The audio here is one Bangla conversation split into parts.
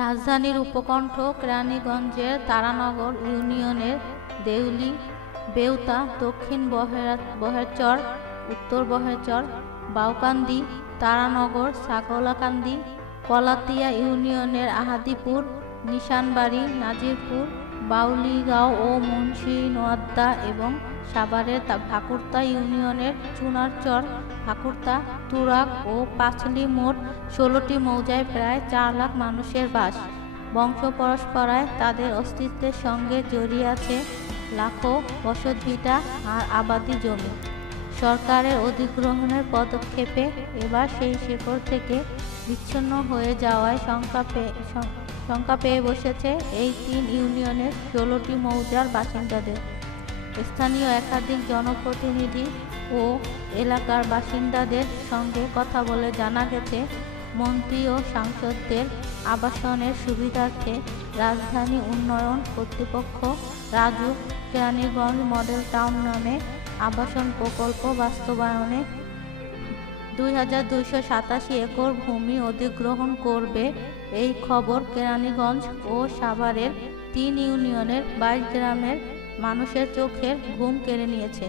রাজধানীর উপকণ্ঠ কেরানীগঞ্জের তারানগর ইউনিয়নের দেউলি, বেউতা, দক্ষিণ বহেরচর, উত্তর বহেরচর, বাউকান্দি, তারানগর, ছাগলাকান্দি, পলাতিয়া ইউনিয়নের আহাদীপুর, নিশানবাড়ি, নাজিরপুর, বাউলিগাঁও ও মুন্সিনওয়াদ্দা এবং সাভারের ভাকুরতা ইউনিয়নের চুনারচর, ভাকুরতা, তুরাগ ও পাঁচলী মোট ১৬টি মৌজায় প্রায় ৪ লাখ মানুষের বাস। বংশ পরম্পরায় তাদের অস্তিত্বের সঙ্গে জড়িয়ে আছে লাখো বসতভিটা আর আবাদি জমি। সরকারের অধিগ্রহণের পদক্ষেপে এবার সেই শেকড় থেকে বিচ্ছিন্ন হয়ে যাওয়ায় শঙ্কা পেয়ে বসেছে এই ৩ ইউনিয়নের ১৬টি মৌজার বাসিন্দাদের। স্থানীয় একাধিক জনপ্রতিনিধি ও এলাকার বাসিন্দাদের সঙ্গে কথা বলে জানা গেছে, মন্ত্রী ও সাংসদদের আবাসনের সুবিধার্থে রাজধানী উন্নয়ন কর্তৃপক্ষ রাজু কেরানীগঞ্জ মডেল টাউন নামে আবাসন প্রকল্প বাস্তবায়নে ২,২৮৭ একর ভূমি অধিগ্রহণ করবে। এই খবর কেরানীগঞ্জ ও সাভারের ৩ ইউনিয়নের ২২ গ্রামের মানুষের চোখের ঘুম কেড়ে নিয়েছে।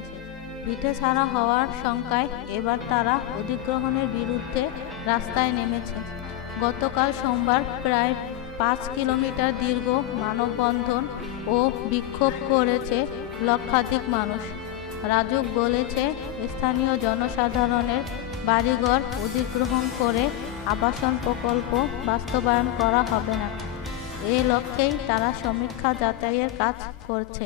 ভিটে ছাড়া হওয়ার শঙ্কায় এবার তারা অধিগ্রহণের বিরুদ্ধে রাস্তায় নেমেছে। গতকাল সোমবার প্রায় ৫ কিলোমিটার দীর্ঘ মানববন্ধন ও বিক্ষোভ করেছে লক্ষাধিক মানুষ। রাজুক বলেছে, স্থানীয় জনসাধারণের বাড়িঘর অধিগ্রহণ করে আবাসন প্রকল্প বাস্তবায়ন করা হবে না। এ লক্ষ্যেই তারা সমীক্ষা যাচাইয়ের কাজ করছে।